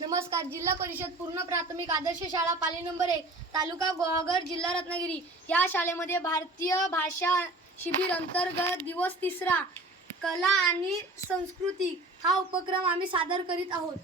नमस्कार. जिल्हा परिषद पूर्ण प्राथमिक आदर्श शाळा पाली नंबर 1 तालुका गुहागर जिल्हा रत्नागिरी या शाळेमध्ये भारतीय भाषा शिबिर अंतर्गत दिवस 3रा कला आणि संस्कृती हा उपक्रम आम्ही सादर करीत आहोत.